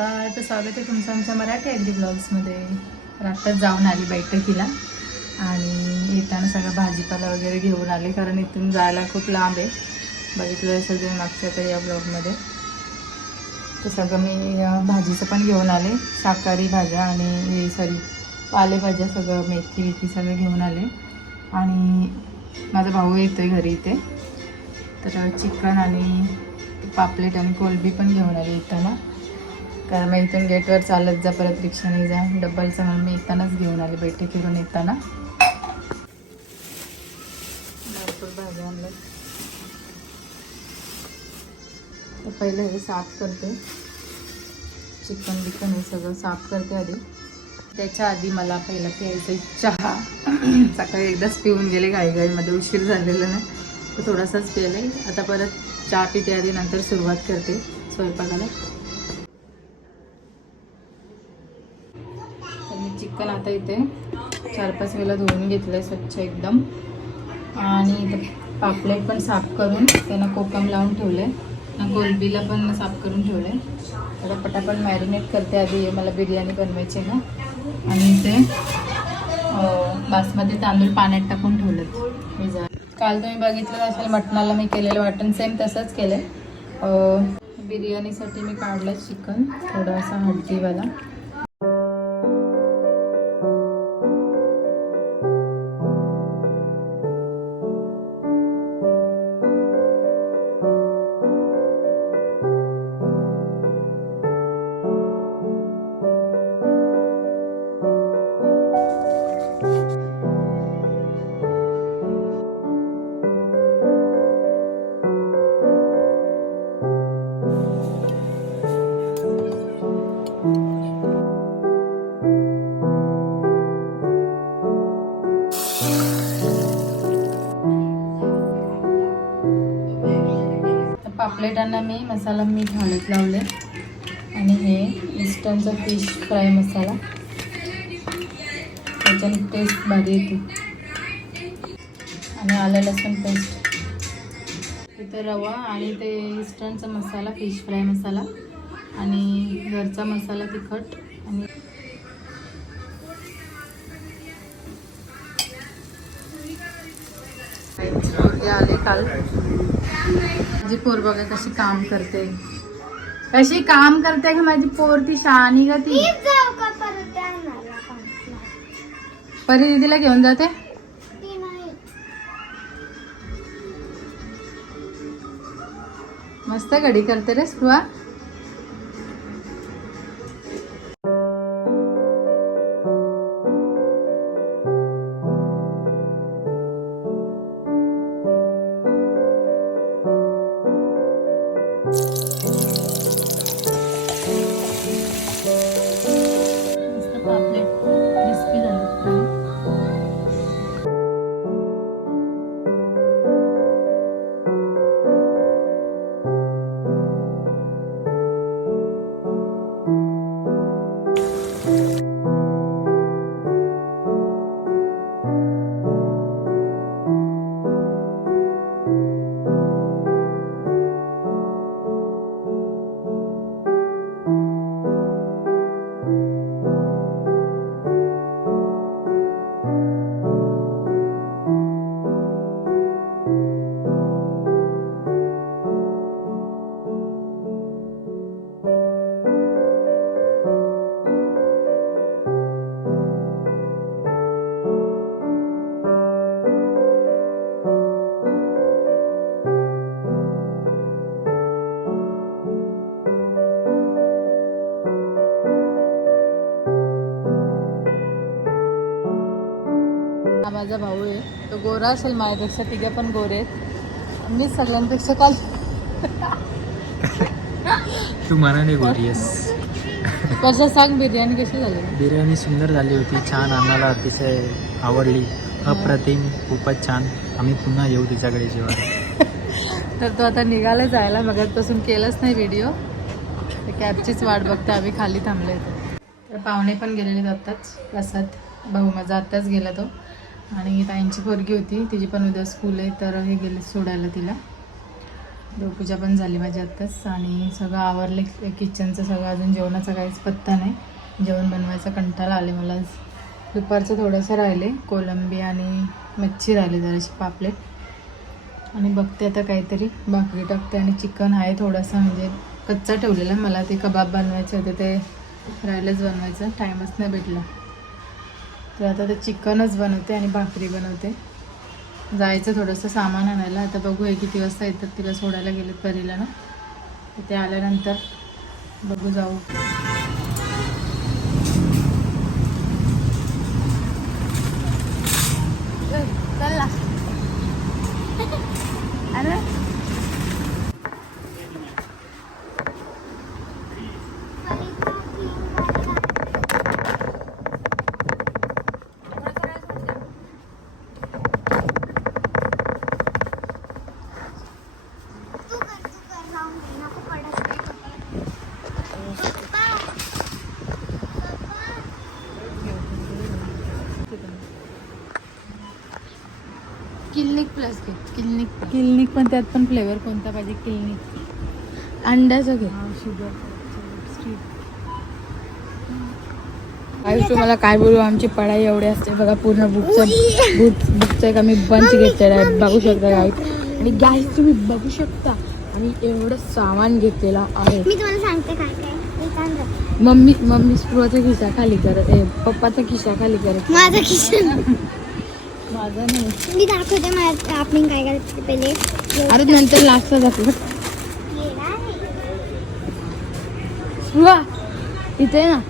तर स्वागत आहे तुमचं आमच्या मराठी अगदी ब्लॉग्समध्ये. तर आत्ताच जाऊन आली बैठकीला आणि येताना सगळं भाजीपाला वगैरे घेऊन आले कारण इथून जायला खूप लांब आहे. बघितलं असेल तुम्ही मागच्या तर या ब्लॉगमध्ये. तर सगळं मी भाजीचं पण घेऊन आले शाकाहारी भाज्या आणि सॉरी पालेभाज्या सगळं मेथी वेथी सगळं घेऊन आले. आणि माझा भाऊ येतो आहे घरी इथे. तर चिकन आणि पापलेट आणि कोलबी पण घेऊन आली येताना कारण मग इथून गेटवर चालत जा परत रिक्षाने जा. डब्बलचं म्हणून मी येतानाच घेऊन आले बैठकीवरून येताना. भरपूर भाज्या आणलं तर पहिलं हे साफ करते. चिकन बिकन हे सगळं साफ करते आधी. त्याच्या आधी मला पहिलं प्यायचं चहा. सकाळी एकदाच पिऊन गेले घाईघाईमध्ये उशीर झालेला ना तर थोडासाच प्यायला आता परत चहा पिते आधी नंतर सुरुवात करते. स्वयंपाकाला. तर चिकन आता इथे चार पाच वेळेला धुवून घेतलं आहे स्वच्छ एकदम. आणि इथं पापलेट पण साफ करून त्यांना कोकम लावून ठेवले कोलबीला पण साफ करून ठेवले आता पटापट मॅरिनेट करते आधी. मला बिर्याणी बनवायची आहे ना. आणि इथे बासमती तांदूळ पाण्यात टाकून ठेवलेत. भिजा काल तुम्ही बघितलं असेल मटणाला मी केलेलं वाटण सेम तसंच केलं आहे बिर्याणीसाठी मी काढलं चिकन. थोडासा हड्डीवाला पापलेटांना मी मसाला मीठ हळद लावले. आणि हे इस्टनचा फिश फ्राय मसाला. त्याच्याने टेस्ट भारी येते. आणि आलं लसूण पेस्ट इथं रवा आणि ते इस्टनचा मसाला फिश फ्राय मसाला. आणि घरचा मसाला तिखट. आणि आले काल. माझी पोर बघा कशी काम करते. कशी काम करते का माझी पोर ती शहाणी का ती? परी दीदीला घेऊन जाते? मस्त घडी करते रे स्पृहा. माझा भाऊ आहे. तो गोरा असेल माझ्यापेक्षा तिघे पण गोरे आहेत. मी सगळ्यांपेक्षा कॉल तू मनाने गोरी आहेस. कसं सांग बिर्याणी कशी झाली? बिर्याणी सुंदर झाली होती छान आम्हाला अतिशय आवडली. अप्रतिम खूपच छान. आम्ही पुन्हा येऊ तुझ्याकडे जेव्हा तर तो आता निघाला जायला मगातपासून केलंच नाही व्हिडिओ तर कॅबचीच वाट बघते आम्ही खाली थांबले तर पाहुणे पण गेलेले आत्ताच प्रसाद भाऊ माझा आत्ताच गेला तो. आणि ताईंची पोरगी होती. तिची पण उद्या स्कूल आहे तर हे गेले सोडायला तिला. देवपूजा पण झाली माझी आत्ताच. आणि सगळं आवरले किचनचं सगळं अजून जेवणाचा काहीच पत्ता नाही. जेवण बनवायचा कंटाळा आले मला. दुपारचं थोडंसं राहिले कोलंबी आणि मच्छी राहिली जराशी पापलेट. आणि बघते आता काहीतरी. भाकरी टाकते आणि चिकन आहे थोडासा म्हणजे कच्चा ठेवलेला. मला ते कबाब बनवायचे होते ते राहिलंच बनवायचं. टाईमच नाही भेटला. तर आता ते चिकनच बनवते आणि भाकरी बनवते. जायचं थोडंसं सामान आणायला. आता बघू हे किती वाजता येतात तिला सोडायला गेलेत परीला ना. तर ते आल्यानंतर बघू जाऊ. चला अरे तू कर तू कर राहून दे नको पडस पप्पा पप्पा किलनिक प्लस घे. किलनिक किलनिक पण त्यात पण फ्लेवर कोणता पाहिजे? किलनिक अंड्याचं घे आयुष्य मला काय बोलू? आमची पढाई एवढी असते. बघा पूर्ण बुकचं बुक बुकचं एक आम्ही बंच घेतलेला आहे. बघू शकता गाईड आणि गाईड तुम्ही बघू शकता. आम्ही एवढं सामान घेतलेलं आहे. मी तुम्हाला सांगते काय काय. मी काय करते. मम्मी मम्मी स्पृहाचा खिसा खाली करत आहे पप्पाचा खिसा खाली करत माझं किचन माझा नाही. मी दाखवते मला आपण काय करायचं पहिले. अरे नंतर लास्टला दाखव. स्पृहा इथे ना.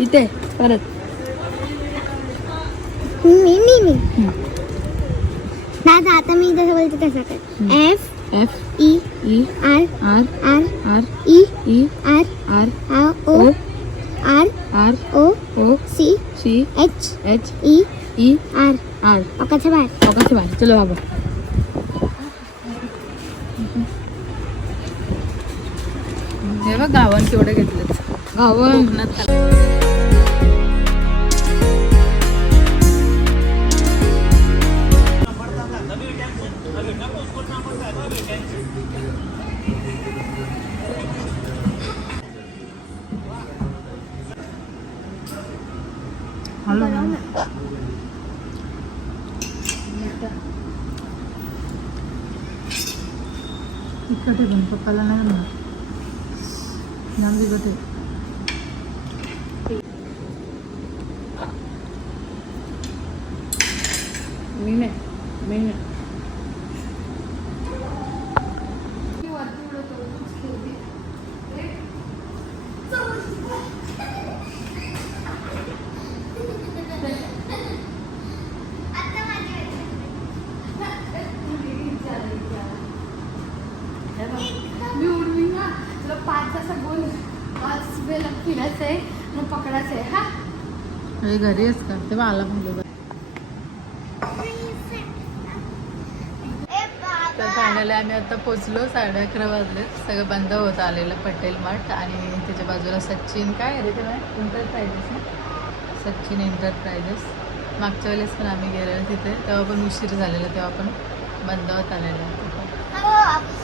इथे परत. मी मी मी. दादा आता मी जसं बोलते तसं कर. F F E E R R R R E E R R आ O O R R O O C C H H E E R R. पकाच्या बाहेर. अवकाश बाहेर. चलो बाबा. बघ गावन केवढं घेतलं गावन तिखट आहे पण पप्पाला नाही म्हणणार जाम तिखट आहे मी नाही मी नाही मी उडवीन ना तुला पाच असा गोल पाच वेळेला फिरायचं आहे मग पकडायचं आहे हा घरी असतात तेव्हा आला पण बघा तर फायनली आम्ही आता पोचलो साडे अकरा वाजले. सगळं बंद होत आलेलं पटेल मार्ट आणि त्याच्या बाजूला सचिन काय रे ते एंटरप्राइजेस ना? सचिन एंटरप्राइजेस मागच्या वेळेस पण आम्ही गेलेलो तिथे. तेव्हा पण उशीर झालेला तेव्हा पण बंद होत आलेलं.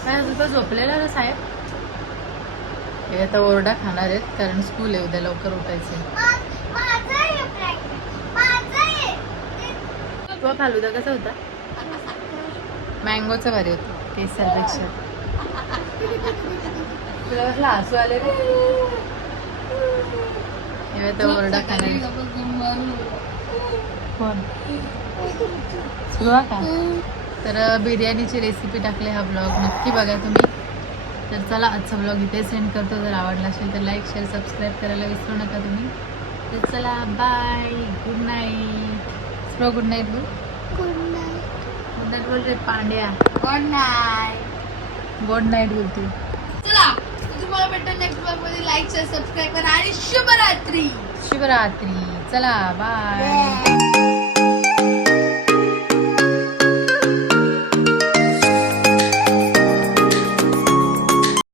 काय तुझं झोपलेला ना साहेब? हे आता ओरडा खाणार आहेत कारण स्कूल आहे उद्या लवकर उठायचं तो फालुदा कसा होता? मँगोचा भारी होता केसरपेक्षा तुला कसला हसू आले रे? हे आता ओरडा खाणार कोण? सुरुवा का तर बिर्याणीची रेसिपी टाकली हा ब्लॉग नक्की बघा तुम्ही. तर चला आजचा ब्लॉग इथे सेंड करतो. जर आवडला असेल तर लाईक शेअर सबस्क्राईब करायला विसरू नका तुम्ही. तर चला बाय गुड नाईट स्प्रो गुड नाईट बोल गुड नाईट बोल रे Pandya. Good night good night बोलते. चला तुम्हाला भेटेल नेक्स्ट ब्लॉगमध्ये. लाईक शेअर सबस्क्राईब करा. आणि शुभरात्री. शिवरात्री चला बाय